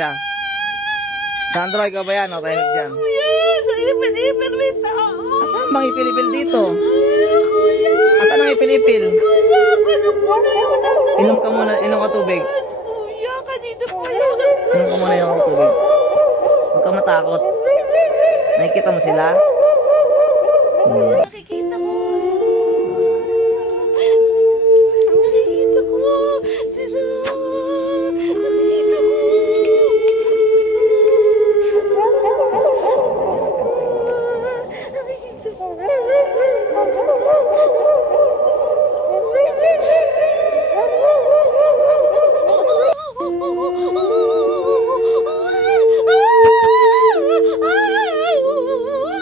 siya. Sandro, ikaw ba yan? O, tahimik dyan. Kuya, sa ipin-ipin may tao. Asan bang ipilipil dito? Kuya, Asan ang ipilipil? kuya, ano po na yun? Nasa Inom ka muna, inom ka tubig. kuya, kanina po yun. Inom ka muna yung tubig. Huwag ka matakot. Nakikita mo sila? Nakikita ko. Nakikita ko. Sila. Nakikita ko. Nakikita ko.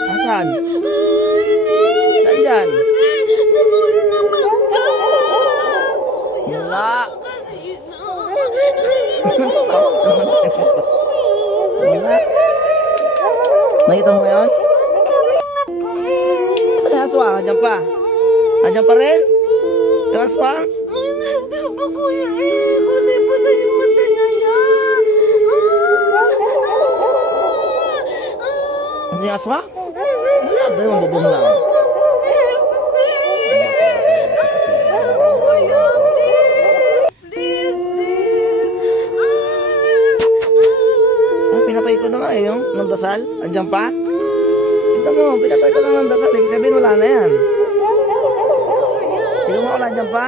Asan? Saan dyan? Sa muli naman ka. Wala. Kanina. Wala. Nakita mo yun? Saan yung aswang? Andyan pa? Andyan pa rin? Yung aswang? Nandun pa kuya eh. Kulay pala yung mata niya yan. Andyan yung aswang? Wala. Dahil yung bubong lang. Ah, pinatay ko na nga eh, yung nandasal. Andyan pa? Tignan mo, pinatay ko na ng dasal. Ibig sabihin wala na yan. Tignan mo, wala andyan pa?